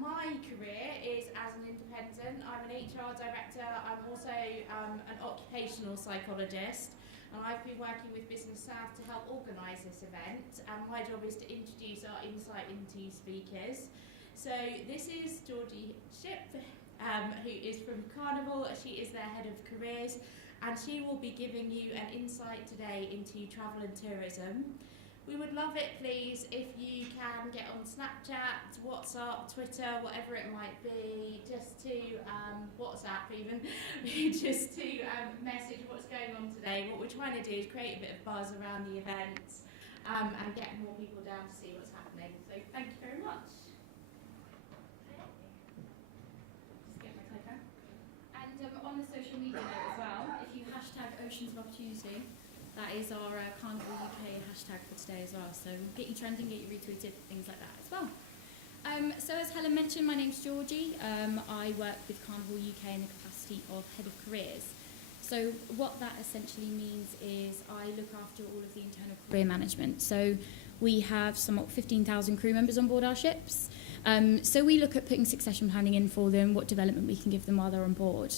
My career is as an independent. I'm an HR director. I'm also an occupational psychologist, and I've been working with Business South to help organise this event. And my job is to introduce our insight into speakers. So this is Georgie Shipp, who is from Carnival. She is their head of careers, and she will be giving you an insight today into travel and tourism. We would love it, please, if you can get on Snapchat, WhatsApp, Twitter, whatever it might be, just to WhatsApp even, just to message what's going on today. What we're trying to do is create a bit of buzz around the event and get more people down to see what's happening. So thank you very much. Just get my clicker. And on the social media note as well, if you hashtag Oceans of Opportunity, that is our Carnival UK hashtag for today as well. So get you trending, get you retweeted, things like that as well. So as Helen mentioned, my name's Georgie. I work with Carnival UK in the capacity of Head of Careers. So what that essentially means is I look after all of the internal career management. So we have somewhat 15,000 crew members on board our ships. So we look at putting succession planning in for them, what development we can give them while they're on board.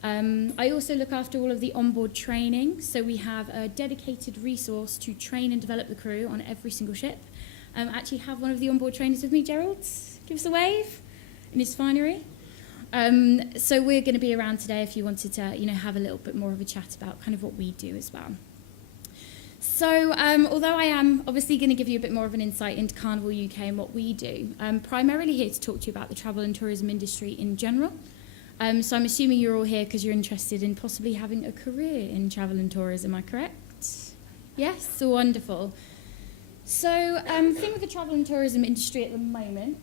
I also look after all of the onboard training, so we have a dedicated resource to train and develop the crew on every single ship. I actually have one of the onboard trainers with me, Gerald. Give us a wave in his finery. So we're going to be around today if you wanted to, have a little bit more of a chat about kind of what we do as well. So although I am obviously going to give you a bit more of an insight into Carnival UK and what we do, I'm primarily here to talk to you about the travel and tourism industry in general. So I'm assuming you're all here because you're interested in possibly having a career in travel and tourism, am I correct? Yes, so wonderful. So the thing with the travel and tourism industry at the moment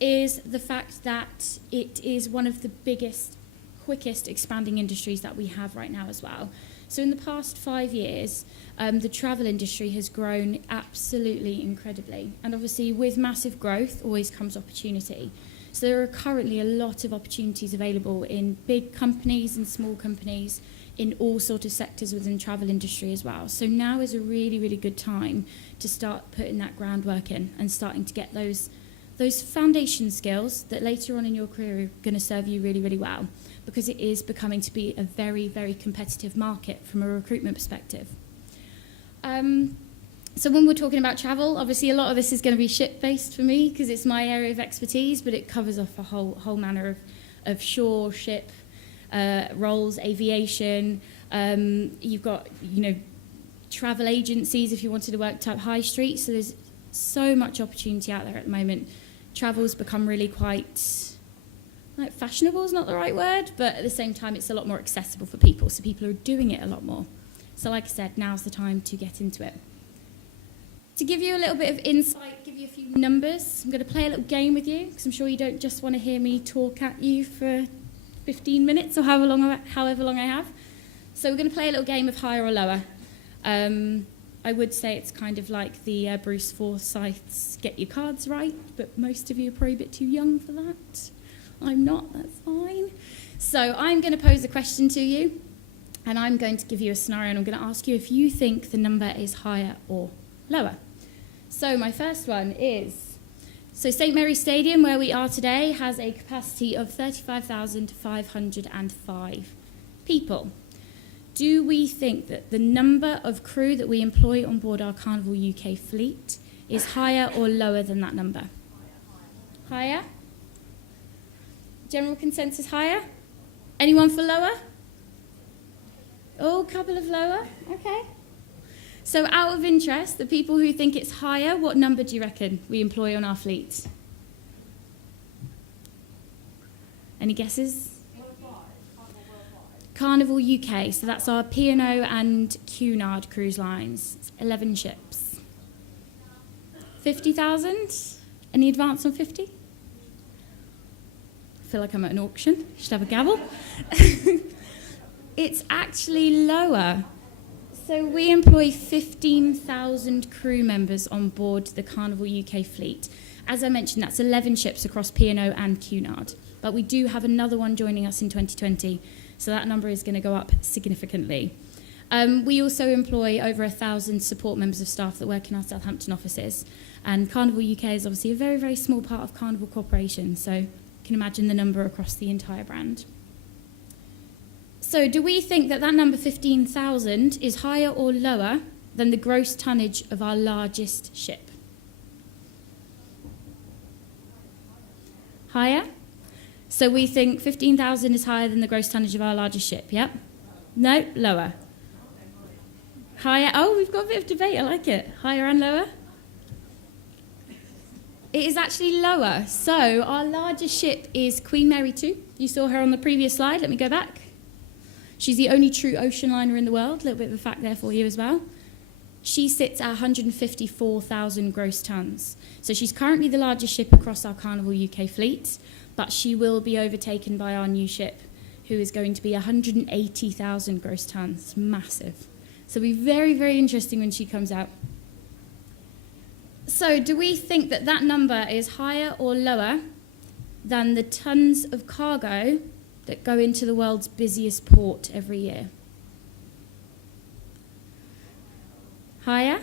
is the fact that it is one of the biggest, quickest expanding industries that we have right now as well. So in the past 5 years, the travel industry has grown absolutely incredibly. And obviously with massive growth always comes opportunity. So there are currently a lot of opportunities available in big companies and small companies in all sorts of sectors within the travel industry as well. So now is a really, really good time to start putting that groundwork in and starting to get those foundation skills that later on in your career are going to serve you really, really well, because it is becoming to be a very, very competitive market from a recruitment perspective. So when we're talking about travel, obviously a lot of this is going to be ship-based for me because it's my area of expertise, but it covers off a whole manner of shore, ship, roles, aviation. You've got, travel agencies if you wanted to work type high street. So there's so much opportunity out there at the moment. Travel's become really quite, fashionable is not the right word, but at the same time it's a lot more accessible for people. So people are doing it a lot more. So like I said, now's the time to get into it. To give you a little bit of insight, give you a few numbers, I'm going to play a little game with you because I'm sure you don't just want to hear me talk at you for 15 minutes or however long I have. So we're going to play a little game of higher or lower. I would say it's kind of like the Bruce Forsyth's Get Your Cards Right, but most of you are probably a bit too young for that. I'm not, that's fine. So I'm going to pose a question to you, and I'm going to give you a scenario, and I'm going to ask you if you think the number is higher or lower. So my first one is, St Mary's Stadium, where we are today, has a capacity of 35,505 people. Do we think that the number of crew that we employ on board our Carnival UK fleet is higher or lower than that number? Higher? General consensus higher? Anyone for lower? Oh, a couple of lower, okay. So out of interest, the people who think it's higher, what number do you reckon we employ on our fleet? Any guesses? Carnival UK, so that's our P&O and Cunard cruise lines. It's 11 ships. 50,000? Any advance on 50? I feel like I'm at an auction. Should have a gavel. It's actually lower. So we employ 15,000 crew members on board the Carnival UK fleet. As I mentioned, that's 11 ships across P&O and Cunard. But we do have another one joining us in 2020, so that number is going to go up significantly. We also employ over 1,000 support members of staff that work in our Southampton offices. And Carnival UK is obviously a very, very small part of Carnival Corporation, so you can imagine the number across the entire brand. So do we think that that number 15,000 is higher or lower than the gross tonnage of our largest ship? Higher? So we think 15,000 is higher than the gross tonnage of our largest ship, yep? No, lower. Higher? Oh, we've got a bit of debate, I like it. Higher and lower? It is actually lower. So our largest ship is Queen Mary 2. You saw her on the previous slide. Let me go back. She's the only true ocean liner in the world. A little bit of a fact there for you as well. She sits at 154,000 gross tons. So she's currently the largest ship across our Carnival UK fleet, but she will be overtaken by our new ship, who is going to be 180,000 gross tons. Massive. So it'll be very, very interesting when she comes out. So do we think that that number is higher or lower than the tons of cargo that go into the world's busiest port every year? Higher?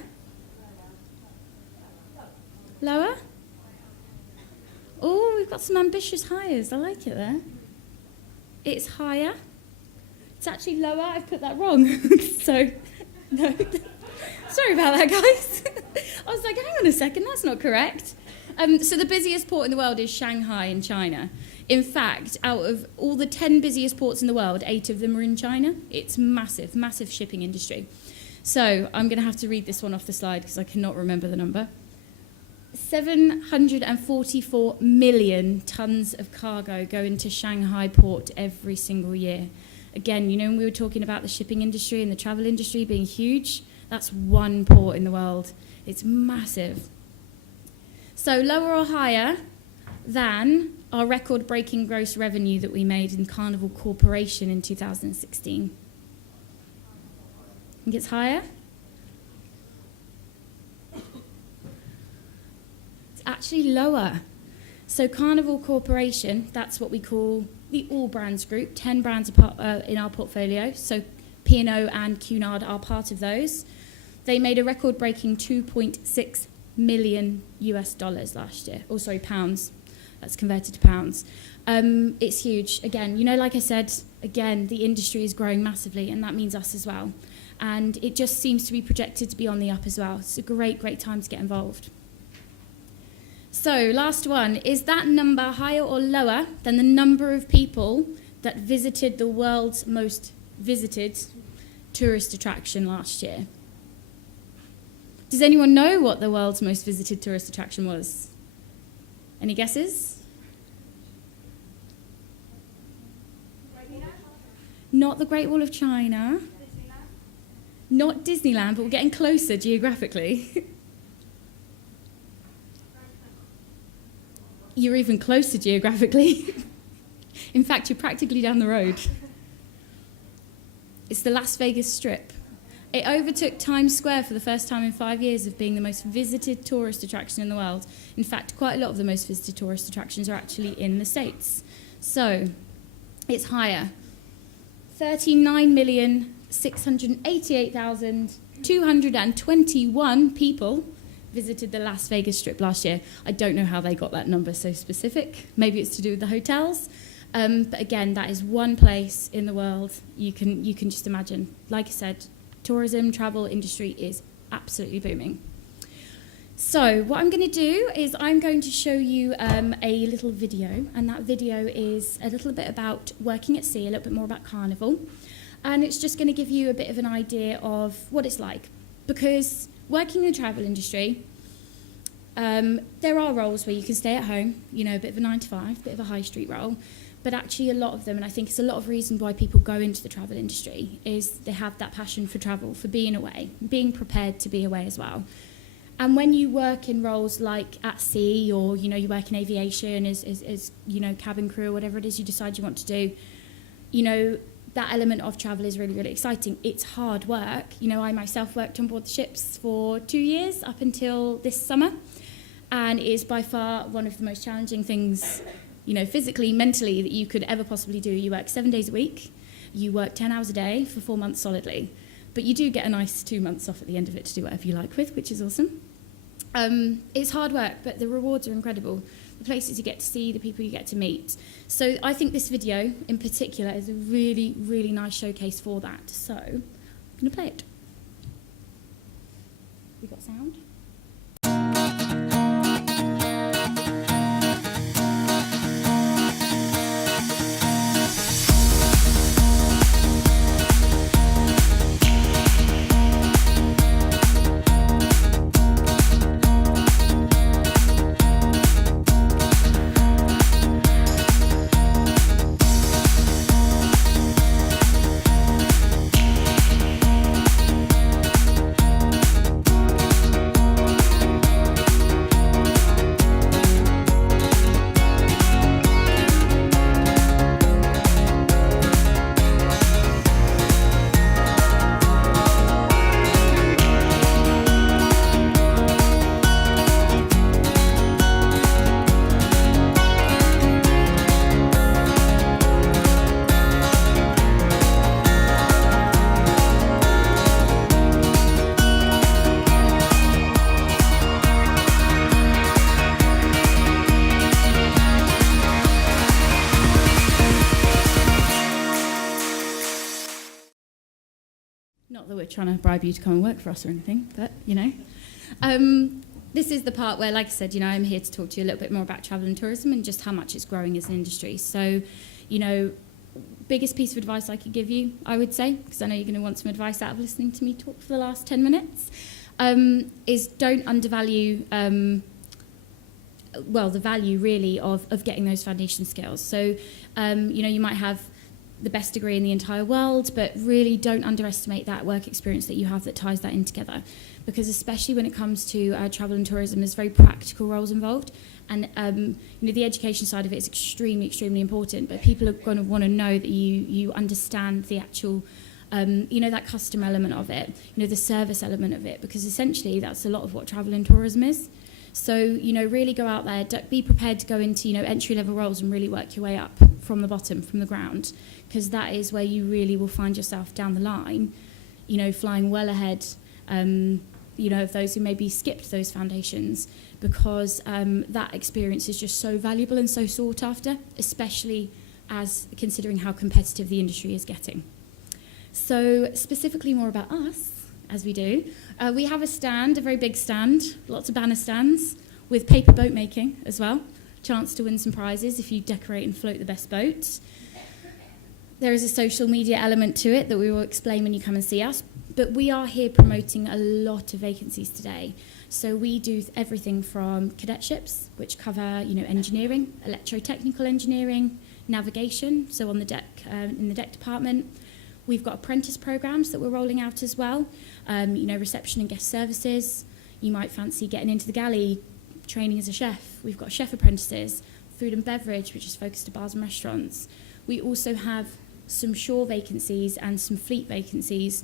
Lower? Oh, we've got some ambitious hires. I like it there. It's higher. It's actually lower. I've put that wrong. So, no. Sorry about that, guys. I was like, hang on a second, that's not correct. So the busiest port in the world is Shanghai in China. In fact, out of all the 10 busiest ports in the world, 8 of them are in China. It's massive, massive shipping industry. So I'm going to have to read this one off the slide because I cannot remember the number. 744 million tons of cargo go into Shanghai port every single year. Again, you know, when we were talking about the shipping industry and the travel industry being huge, that's one port in the world. It's massive. So lower or higher than our record-breaking gross revenue that we made in Carnival Corporation in 2016. Think it's higher? It's actually lower. So Carnival Corporation, that's what we call the all brands group, 10 brands in our portfolio. So P&O and Cunard are part of those. They made a record-breaking $2.6 million last year. Oh, sorry, pounds. That's converted to pounds. It's huge. Again, you know, like I said, again, the industry is growing massively, and that means us as well. And it just seems to be projected to be on the up as well. It's a great, great time to get involved. So, last one. Is that number higher or lower than the number of people that visited the world's most visited tourist attraction last year? Does anyone know what the world's most visited tourist attraction was? Any guesses? Not the Great Wall of China. Not Disneyland, but we're getting closer geographically. You're even closer geographically. In fact, you're practically down the road. It's the Las Vegas Strip. It overtook Times Square for the first time in 5 years of being the most visited tourist attraction in the world. In fact, quite a lot of the most visited tourist attractions are actually in the States. So, it's higher. 39,688,221 people visited the Las Vegas Strip last year. I don't know how they got that number so specific. Maybe it's to do with the hotels. But again, that is one place in the world you can just imagine. Like I said, tourism, travel industry is absolutely booming. So what I'm going to do is I'm going to show you a little video, and that video is a little bit about working at sea, a little bit more about Carnival, and it's just going to give you a bit of an idea of what it's like. Because working in the travel industry, there are roles where you can stay at home, you know, a bit of a 9 to 5, a bit of a high street role, but actually a lot of them, and I think it's a lot of reason why people go into the travel industry, is they have that passion for travel, for being away, being prepared to be away as well. And when you work in roles like at sea, or, you know, you work in aviation as you know, cabin crew or whatever it is you decide you want to do, you know, that element of travel is really, really exciting. It's hard work. You know, I myself worked on board the ships for 2 years up until this summer, and it is by far one of the most challenging things, you know, physically, mentally, that you could ever possibly do. You work 7 days a week, you work 10 hours a day for 4 months solidly. But you do get a nice 2 months off at the end of it to do whatever you like with, which is awesome. It's hard work, but the rewards are incredible. The places you get to see, the people you get to meet. So I think this video in particular is a really, really nice showcase for that. So I'm going to play it. We got sound? Not that we're trying to bribe you to come and work for us or anything, but, you know. This is the part where, like I said, you know, I'm here to talk to you a little bit more about travel and tourism and just how much it's growing as an industry. So, you know, biggest piece of advice I could give you, I would say, because I know you're going to want some advice out of listening to me talk for the last 10 minutes, is don't undervalue, well, the value, really, of getting those foundation skills. So, you know, you might have the best degree in the entire world, but really don't underestimate that work experience that you have that ties that in together, because especially when it comes to travel and tourism, there's very practical roles involved, and you know, the education side of it is extremely, extremely important, but people are going to want to know that you understand the actual you know, that customer element of it, you know, the service element of it, because essentially that's a lot of what travel and tourism is. So, you know, really go out there, be prepared to go into, you know, entry-level roles and really work your way up from the bottom, from the ground, because that is where you really will find yourself down the line, you know, flying well ahead, you know, of those who maybe skipped those foundations, because that experience is just so valuable and so sought after, especially as considering how competitive the industry is getting. So specifically more about us, as we do, we have a stand, a very big stand, lots of banner stands, with paper boat making as well. Chance to win some prizes if you decorate and float the best boat. There is a social media element to it that we will explain when you come and see us, but we are here promoting a lot of vacancies today. So we do everything from cadetships, which cover, you know, engineering, electrotechnical engineering, navigation, so on the deck, in the deck department. We've got apprentice programs that we're rolling out as well, you know, reception and guest services. You might fancy getting into the galley, training as a chef. We've got chef apprentices, food and beverage, which is focused to bars and restaurants. We also have some shore vacancies and some fleet vacancies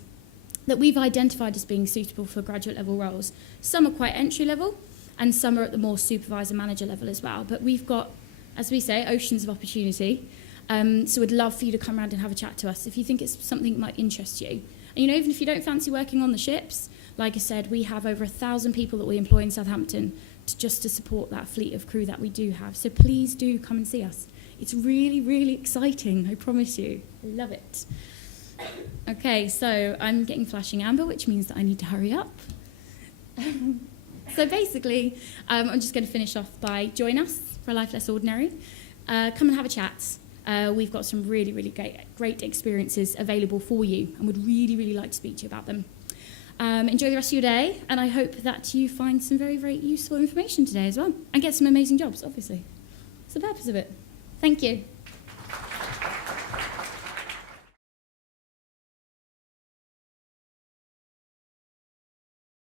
that we've identified as being suitable for graduate level roles. Some are quite entry level and some are at the more supervisor manager level as well. But we've got, as we say, oceans of opportunity. So we'd love for you to come around and have a chat to us if you think it's something that might interest you. And, you know, even if you don't fancy working on the ships, like I said, we have over 1,000 people that we employ in Southampton just to support that fleet of crew that we do have. So please do come and see us. It's really, really exciting, I promise you. I love it. Okay, so I'm getting flashing amber, which means that I need to hurry up. So basically, I'm just going to finish off by join us for a Life Less Ordinary. Come and have a chat. We've got some really, really great experiences available for you and would really, really like to speak to you about them. Enjoy the rest of your day, and I hope that you find some very, very useful information today as well, and get some amazing jobs, obviously. That's the purpose of it. Thank you.